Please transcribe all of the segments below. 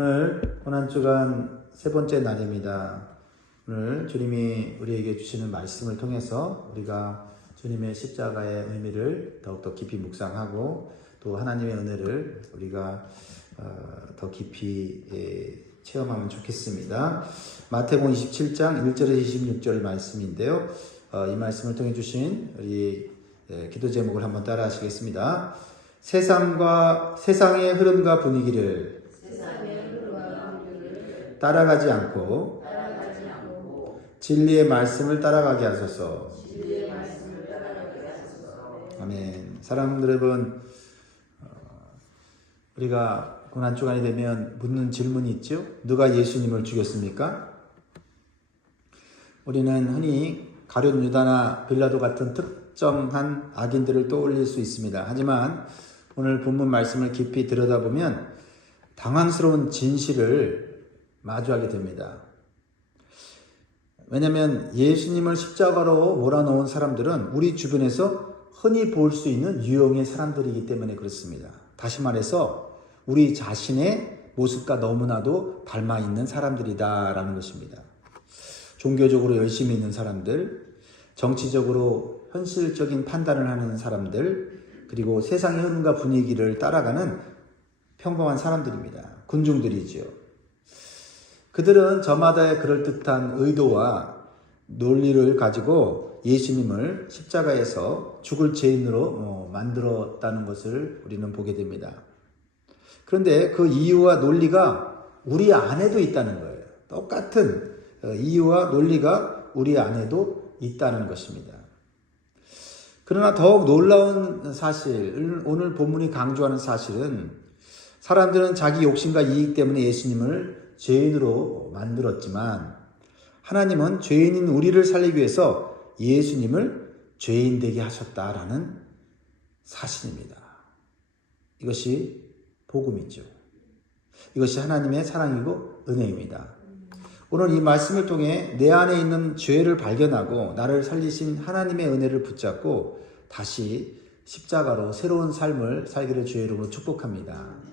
오늘 고난주간 세 번째 날입니다. 오늘 주님이 우리에게 주시는 말씀을 통해서 우리가 주님의 십자가의 의미를 더욱더 깊이 묵상하고 또 하나님의 은혜를 우리가 더 깊이 체험하면 좋겠습니다. 마태복음 27장 1절에서 26절 말씀인데요. 이 말씀을 통해 주신 우리 기도 제목을 한번 따라 하시겠습니다. 세상의 흐름과 분위기를 따라가지 않고 진리의 말씀을 따라가게 하소서. 아멘. 사랑하는 여러분, 우리가 고난주간이 되면 묻는 질문이 있죠. 누가 예수님을 죽였습니까? 우리는 흔히 가룟 유다나 빌라도 같은 특정한 악인들을 떠올릴 수 있습니다. 하지만 오늘 본문 말씀을 깊이 들여다보면 당황스러운 진실을 마주하게 됩니다. 왜냐하면 예수님을 십자가로 몰아넣은 사람들은 우리 주변에서 흔히 볼 수 있는 유형의 사람들이기 때문에 그렇습니다. 다시 말해서 우리 자신의 모습과 너무나도 닮아 있는 사람들이다라는 것입니다. 종교적으로 열심히 있는 사람들, 정치적으로 현실적인 판단을 하는 사람들, 그리고 세상의 흐름과 분위기를 따라가는 평범한 사람들입니다. 군중들이지요. 그들은 저마다의 그럴듯한 의도와 논리를 가지고 예수님을 십자가에서 죽을 죄인으로 만들었다는 것을 우리는 보게 됩니다. 그런데 그 이유와 논리가 우리 안에도 있다는 거예요. 똑같은 이유와 논리가 우리 안에도 있다는 것입니다. 그러나 더욱 놀라운 사실, 오늘 본문이 강조하는 사실은 사람들은 자기 욕심과 이익 때문에 예수님을 죄인으로 만들었지만 하나님은 죄인인 우리를 살리기 위해서 예수님을 죄인 되게 하셨다라는 사실입니다. 이것이 복음이죠. 이것이 하나님의 사랑이고 은혜입니다. 오늘 이 말씀을 통해 내 안에 있는 죄를 발견하고 나를 살리신 하나님의 은혜를 붙잡고 다시 십자가로 새로운 삶을 살기를 주의 이름으로 축복합니다.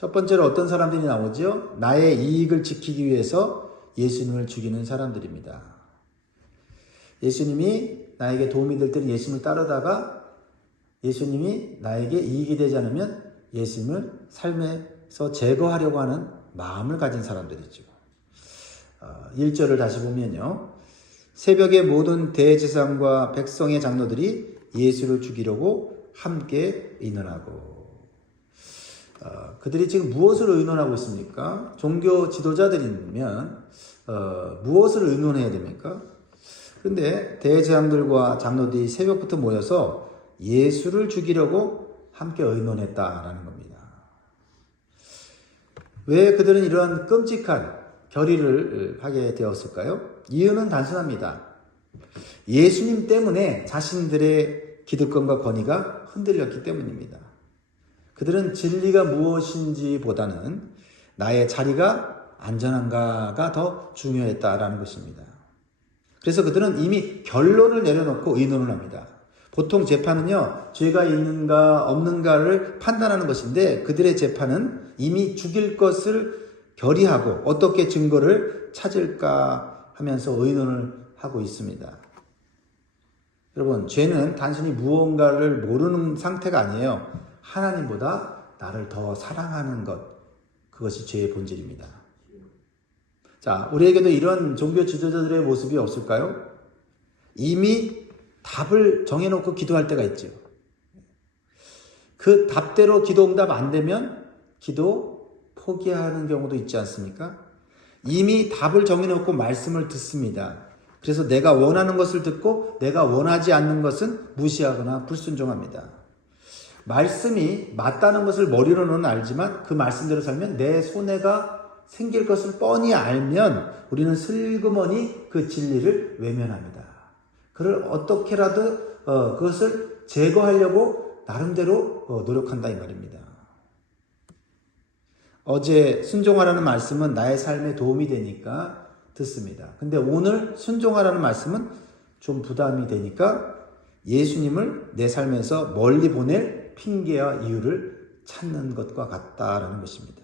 첫 번째로 어떤 사람들이 나오죠? 나의 이익을 지키기 위해서 예수님을 죽이는 사람들입니다. 예수님이 나에게 도움이 될 때는 예수님을 따르다가 예수님이 나에게 이익이 되지 않으면 예수님을 삶에서 제거하려고 하는 마음을 가진 사람들이죠. 1절을 다시 보면요. 새벽에 모든 대제사장과 백성의 장로들이 예수를 죽이려고 함께 의논하고 그들이 지금 무엇을 의논하고 있습니까? 종교 지도자들이면 무엇을 의논해야 됩니까? 그런데 대제사장들과 장로들이 새벽부터 모여서 예수를 죽이려고 함께 의논했다라는 겁니다. 왜 그들은 이러한 끔찍한 결의를 하게 되었을까요? 이유는 단순합니다. 예수님 때문에 자신들의 기득권과 권위가 흔들렸기 때문입니다. 그들은 진리가 무엇인지 보다는 나의 자리가 안전한가가 더 중요했다라는 것입니다. 그래서 그들은 이미 결론을 내려놓고 의논을 합니다. 보통 재판은요, 죄가 있는가 없는가를 판단하는 것인데 그들의 재판은 이미 죽일 것을 결의하고 어떻게 증거를 찾을까 하면서 의논을 하고 있습니다. 여러분, 죄는 단순히 무언가를 모르는 상태가 아니에요. 하나님보다 나를 더 사랑하는 것, 그것이 죄의 본질입니다. 자, 우리에게도 이런 종교 지도자들의 모습이 없을까요? 이미 답을 정해놓고 기도할 때가 있죠. 그 답대로 기도 응답 안 되면 기도 포기하는 경우도 있지 않습니까? 이미 답을 정해놓고 말씀을 듣습니다. 그래서 내가 원하는 것을 듣고 내가 원하지 않는 것은 무시하거나 불순종합니다. 말씀이 맞다는 것을 머리로는 알지만 그 말씀대로 살면 내 손해가 생길 것을 뻔히 알면 우리는 슬그머니 그 진리를 외면합니다. 그를 어떻게라도 그것을 제거하려고 나름대로 노력한다 이 말입니다. 어제 순종하라는 말씀은 나의 삶에 도움이 되니까 듣습니다. 근데 오늘 순종하라는 말씀은 좀 부담이 되니까 예수님을 내 삶에서 멀리 보낼 핑계와 이유를 찾는 것과 같다라는 것입니다.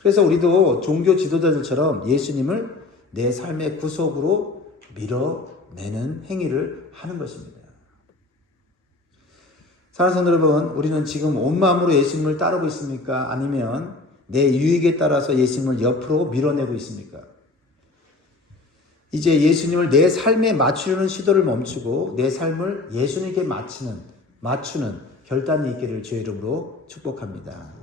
그래서 우리도 종교 지도자들처럼 예수님을 내 삶의 구속으로 밀어내는 행위를 하는 것입니다. 사랑하는 성도 여러분, 우리는 지금 온 마음으로 예수님을 따르고 있습니까? 아니면 내 유익에 따라서 예수님을 옆으로 밀어내고 있습니까? 이제 예수님을 내 삶에 맞추려는 시도를 멈추고 내 삶을 예수님께 맞추는 결단이 있기를 주의 이름으로 축복합니다.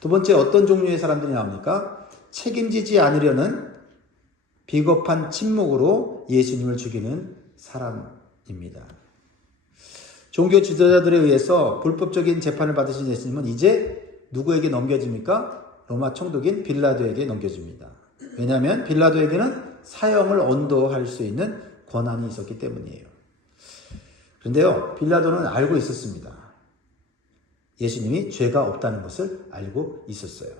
두 번째, 어떤 종류의 사람들이 나옵니까? 책임지지 않으려는 비겁한 침묵으로 예수님을 죽이는 사람입니다. 종교 지도자들에 의해서 불법적인 재판을 받으신 예수님은 이제 누구에게 넘겨집니까? 로마 총독인 빌라도에게 넘겨집니다. 왜냐하면 빌라도에게는 사형을 언도할 수 있는 권한이 있었기 때문이에요. 그런데요, 빌라도는 알고 있었습니다. 예수님이 죄가 없다는 것을 알고 있었어요.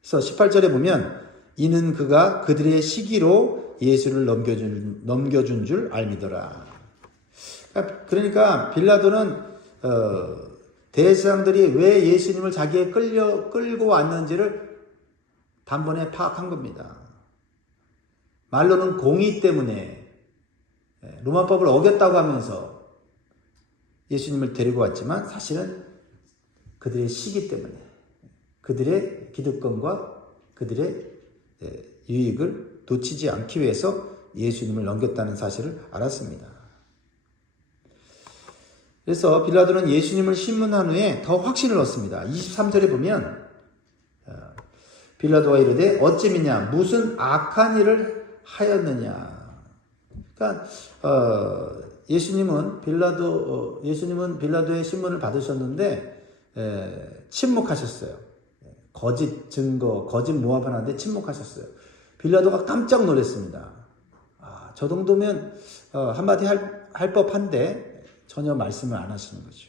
그래서 18절에 보면 이는 그가 그들의 시기로 예수를 넘겨준 줄 알미더라. 그러니까 빌라도는 대제사장들이 왜 예수님을 자기에 끌고 왔는지를 단번에 파악한 겁니다. 말로는 공의 때문에 로마법을 어겼다고 하면서 예수님을 데리고 왔지만 사실은 그들의 시기 때문에 그들의 기득권과 그들의 유익을 놓치지 않기 위해서 예수님을 넘겼다는 사실을 알았습니다. 그래서 빌라도는 예수님을 신문한 후에 더 확신을 얻습니다. 23절에 보면 빌라도가 이르되 어찌미냐 무슨 악한 일을 하였느냐. 그러니까 예수님은 빌라도의 신문을 받으셨는데 침묵하셨어요. 거짓 증거, 거짓 모함을 하는데 침묵하셨어요. 빌라도가 깜짝 놀랐습니다. 저 정도면 한마디 할 법한데 전혀 말씀을 안 하시는 거죠.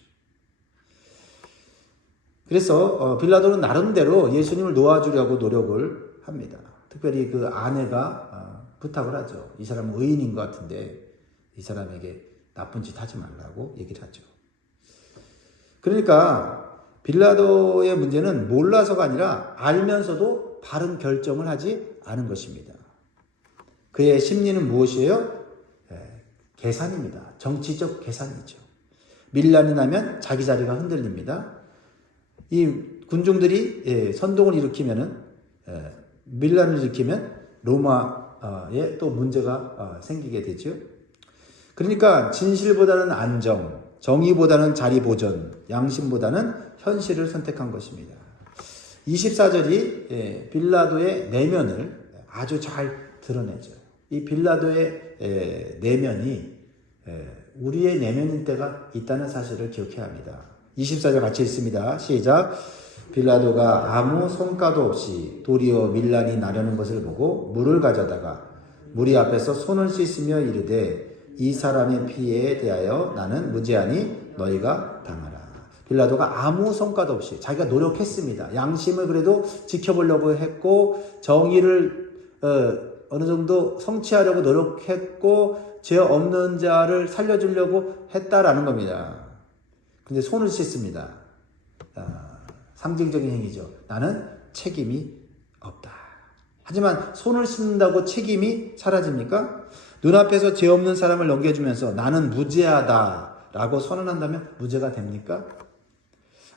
그래서 빌라도는 나름대로 예수님을 놓아주려고 노력을 합니다. 특별히 그 아내가 부탁을 하죠. 이 사람은 의인인 것 같은데 이 사람에게 나쁜 짓 하지 말라고 얘기를 하죠. 그러니까 빌라도의 문제는 몰라서가 아니라 알면서도 바른 결정을 하지 않은 것입니다. 그의 심리는 무엇이에요? 계산입니다. 정치적 계산이죠. 밀란이 나면 자기 자리가 흔들립니다. 이 군중들이 선동을 일으키면은 밀란을 일으키면 로마에 또 문제가 생기게 되죠. 그러니까 진실보다는 안정, 정의보다는 자리 보존, 양심보다는 현실을 선택한 것입니다. 24절이 빌라도의 내면을 아주 잘 드러내죠. 이 빌라도의 내면이 우리의 내면일 때가 있다는 사실을 기억해야 합니다. 24절 같이 읽습니다. 시작. 빌라도가 아무 성과도 없이 도리어 밀란이 나려는 것을 보고 물을 가져다가 무리 앞에서 손을 씻으며 이르되 이 사람의 피해에 대하여 나는 무죄하니 너희가 당하라. 빌라도가 아무 성과도 없이 자기가 노력했습니다. 양심을 그래도 지켜보려고 했고 정의를 어느 정도 성취하려고 노력했고 죄 없는 자를 살려주려고 했다라는 겁니다. 근데 손을 씻습니다. 상징적인 행위죠. 나는 책임이 없다. 하지만 손을 씻는다고 책임이 사라집니까? 눈앞에서 죄 없는 사람을 넘겨주면서 나는 무죄하다라고 선언한다면 무죄가 됩니까?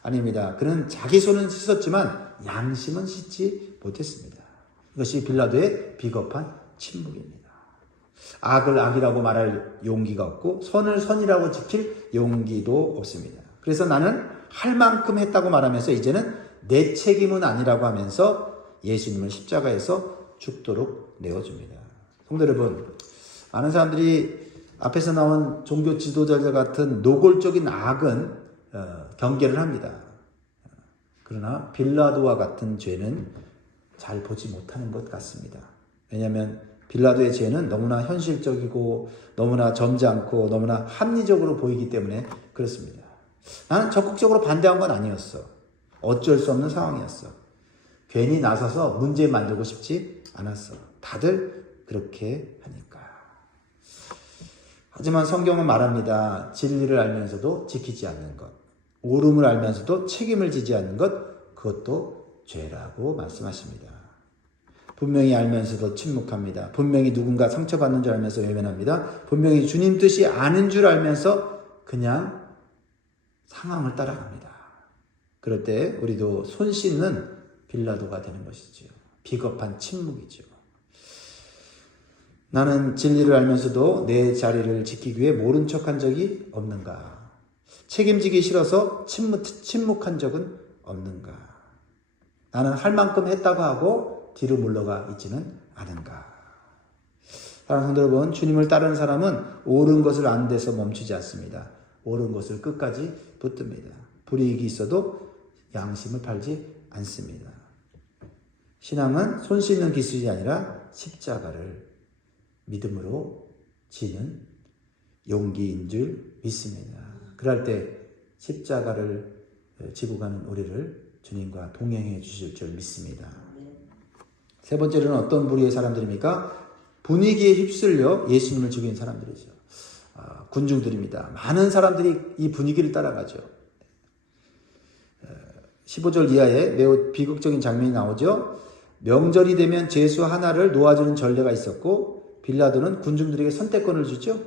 아닙니다. 그는 자기 손은 씻었지만 양심은 씻지 못했습니다. 이것이 빌라도의 비겁한 침묵입니다. 악을 악이라고 말할 용기가 없고 선을 선이라고 지킬 용기도 없습니다. 그래서 나는 할 만큼 했다고 말하면서 이제는 내 책임은 아니라고 하면서 예수님을 십자가에서 죽도록 내어줍니다. 성도 여러분, 많은 사람들이 앞에서 나온 종교 지도자들 같은 노골적인 악은 경계를 합니다. 그러나 빌라도와 같은 죄는 잘 보지 못하는 것 같습니다. 왜냐하면 빌라도의 죄는 너무나 현실적이고 너무나 점잖고 너무나 합리적으로 보이기 때문에 그렇습니다. 나는 적극적으로 반대한 건 아니었어. 어쩔 수 없는 상황이었어. 괜히 나서서 문제 만들고 싶지 않았어. 다들 그렇게 하니까. 하지만 성경은 말합니다. 진리를 알면서도 지키지 않는 것. 옳음을 알면서도 책임을 지지 않는 것, 그것도 죄라고 말씀하십니다. 분명히 알면서도 침묵합니다. 분명히 누군가 상처받는 줄 알면서 외면합니다. 분명히 주님 뜻이 아닌 줄 알면서 그냥 상황을 따라갑니다. 그럴 때 우리도 손 씻는 빌라도가 되는 것이죠. 비겁한 침묵이죠. 나는 진리를 알면서도 내 자리를 지키기 위해 모른 척한 적이 없는가? 책임지기 싫어서 침묵한 적은 없는가? 나는 할 만큼 했다고 하고 뒤로 물러가 있지는 않은가? 사랑하는 성도 여러분, 주님을 따르는 사람은 옳은 것을 아는 데서 멈추지 않습니다. 옳은 것을 끝까지 붙듭니다. 불이익이 있어도 양심을 팔지 않습니다. 신앙은 손 씻는 기술이 아니라 십자가를 믿음으로 지는 용기인 줄 믿습니다. 그럴 때 십자가를 지고 가는 우리를 주님과 동행해 주실 줄 믿습니다. 세 번째로는 어떤 부류의 사람들입니까? 분위기에 휩쓸려 예수님을 죽인 사람들이죠. 군중들입니다. 많은 사람들이 이 분위기를 따라가죠. 15절 이하에 매우 비극적인 장면이 나오죠. 명절이 되면 제수 하나를 놓아주는 전례가 있었고 빌라도는 군중들에게 선택권을 주죠.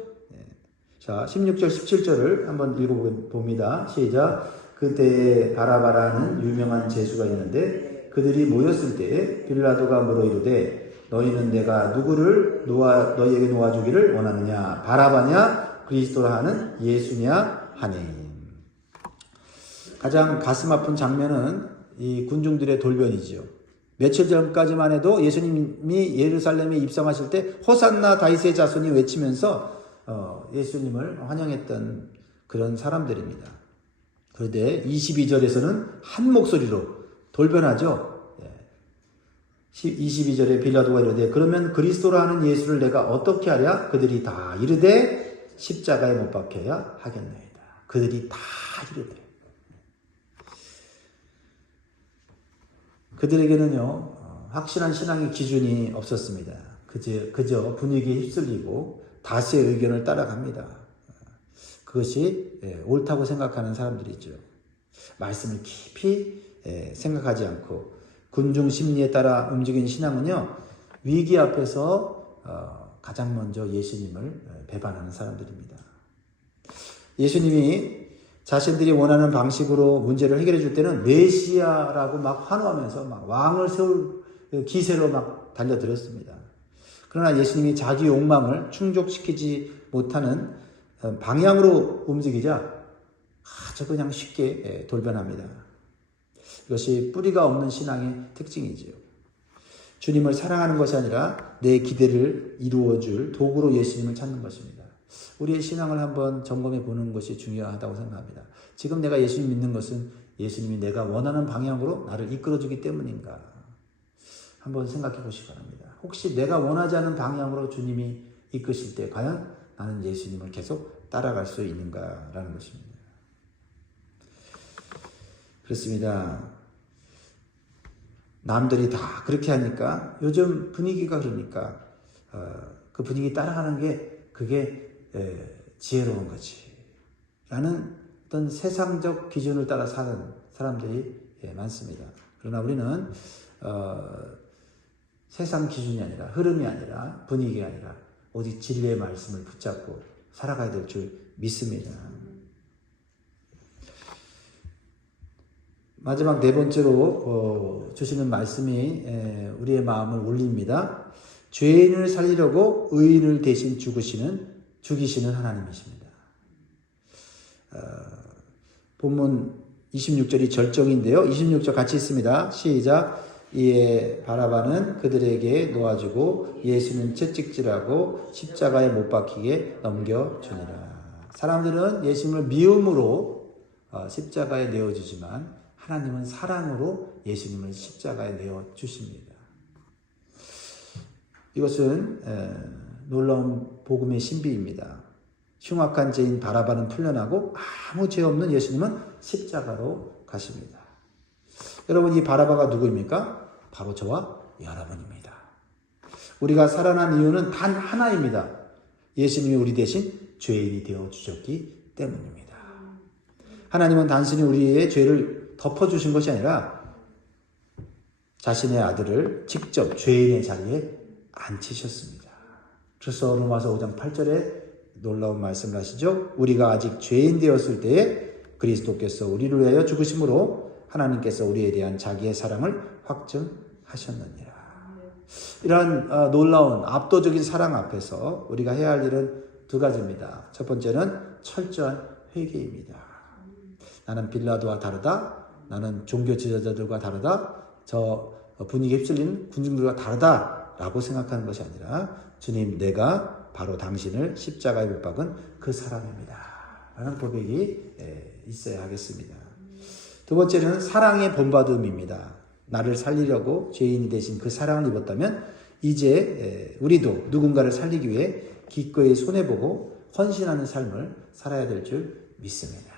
자, 16절, 17절을 한번 읽어봅니다. 시작. 그때에 바라바라는 유명한 제수가 있는데 그들이 모였을 때에 빌라도가 물어 이르되 너희는 내가 누구를 너희에게 놓아주기를 원하느냐? 바라바냐? 그리스도라 하는 예수냐? 하니. 가장 가슴 아픈 장면은 이 군중들의 돌변이지요. 며칠 전까지만 해도 예수님이 예루살렘에 입성하실 때 호산나 다윗의 자손이 외치면서 예수님을 환영했던 그런 사람들입니다. 그런데 22절에서는 한 목소리로 돌변하죠. 22절에 빌라도가 이르되 그러면 그리스도라 하는 예수를 내가 어떻게 하랴? 그들이 다 이르되 십자가에 못 박혀야 하겠나이다. 그들이 다 이르되. 그들에게는요, 확실한 신앙의 기준이 없었습니다. 그저 분위기에 휩쓸리고 다수의 의견을 따라갑니다. 그것이 옳다고 생각하는 사람들이죠. 말씀을 깊이 생각하지 않고 군중 심리에 따라 움직이는 신앙은요, 위기 앞에서 가장 먼저 예수님을 배반하는 사람들입니다. 예수님이 자신들이 원하는 방식으로 문제를 해결해 줄 때는 메시아라고 막 환호하면서 막 왕을 세울 기세로 막 달려들었습니다. 그러나 예수님이 자기 욕망을 충족시키지 못하는 방향으로 움직이자 아주 그냥 쉽게 돌변합니다. 이것이 뿌리가 없는 신앙의 특징이지요. 주님을 사랑하는 것이 아니라 내 기대를 이루어줄 도구로 예수님을 찾는 것입니다. 우리의 신앙을 한번 점검해 보는 것이 중요하다고 생각합니다. 지금 내가 예수님 믿는 것은 예수님이 내가 원하는 방향으로 나를 이끌어주기 때문인가? 한번 생각해 보시기 바랍니다. 혹시 내가 원하지 않는 방향으로 주님이 이끄실 때 과연 나는 예수님을 계속 따라갈 수 있는가라는 것입니다. 그렇습니다. 남들이 다 그렇게 하니까 요즘 분위기가 그러니까 그 분위기 따라가는 게 그게 지혜로운 거지 라는 어떤 세상적 기준을 따라 사는 사람들이 많습니다. 그러나 우리는 세상 기준이 아니라 흐름이 아니라 분위기가 아니라 오직 진리의 말씀을 붙잡고 살아가야 될 줄 믿습니다. 마지막 네 번째로 주시는 말씀이 우리의 마음을 울립니다. 죄인을 살리려고 의인을 대신 죽이시는 하나님이십니다. 본문 26절이 절정인데요. 26절 같이 있습니다. 시작. 이에 바라바는 그들에게 놓아주고 예수는 채찍질하고 십자가에 못 박히게 넘겨주니라. 사람들은 예수님을 미움으로 십자가에 내어주지만 하나님은 사랑으로 예수님을 십자가에 내어주십니다. 이것은 놀라운 복음의 신비입니다. 흉악한 죄인 바라바는 풀려나고 아무 죄 없는 예수님은 십자가로 가십니다. 여러분, 이 바라바가 누구입니까? 바로 저와 여러분입니다. 우리가 살아난 이유는 단 하나입니다. 예수님이 우리 대신 죄인이 되어 주셨기 때문입니다. 하나님은 단순히 우리의 죄를 덮어주신 것이 아니라 자신의 아들을 직접 죄인의 자리에 앉히셨습니다. 그래서 로마서 5장 8절에 놀라운 말씀을 하시죠. 우리가 아직 죄인 되었을 때에 그리스도께서 우리를 위하여 죽으심으로 하나님께서 우리에 대한 자기의 사랑을 확증하셨느니라. 이러한 놀라운 압도적인 사랑 앞에서 우리가 해야 할 일은 두 가지입니다. 첫 번째는 철저한 회개입니다. 나는 빌라도와 다르다. 나는 종교 지도자들과 다르다. 저 분위기에 휩쓸리는 군중들과 다르다라고 생각하는 것이 아니라 주님, 내가 바로 당신을 십자가에 못 박은 그 사람입니다 라는 고백이 있어야 하겠습니다. 두 번째는 사랑의 본받음입니다. 나를 살리려고 죄인이 되신 그 사랑을 입었다면 이제 우리도 누군가를 살리기 위해 기꺼이 손해보고 헌신하는 삶을 살아야 될 줄 믿습니다.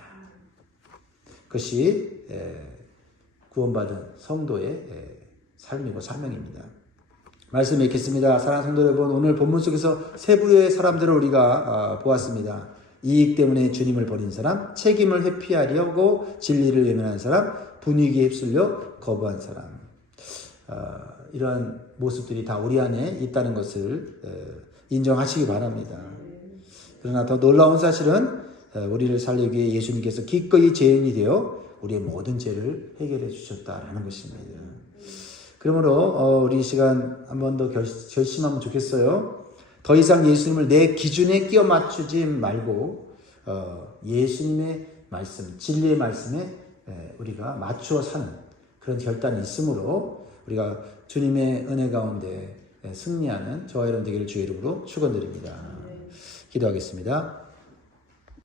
그것이 구원받은 성도의 삶이고 사명입니다. 말씀 읽겠습니다. 사랑하는 성도 여러분, 오늘 본문 속에서 세 부류의 사람들을 우리가 보았습니다. 이익 때문에 주님을 버린 사람, 책임을 회피하려고 진리를 외면한 사람, 분위기에 휩쓸려 거부한 사람. 이러한 모습들이 다 우리 안에 있다는 것을 인정하시기 바랍니다. 그러나 더 놀라운 사실은 우리를 살리기 위해 예수님께서 기꺼이 죄인이 되어 우리의 모든 죄를 해결해 주셨다라는 것입니다. 그러므로 우리 이 시간 한 번 더 결심하면 좋겠어요. 더 이상 예수님을 내 기준에 끼워 맞추지 말고 예수님의 말씀, 진리의 말씀에 우리가 맞추어 사는 그런 결단이 있으므로 우리가 주님의 은혜 가운데 승리하는 저와 여러분 되기를 주의 이름으로 축원드립니다. 기도하겠습니다.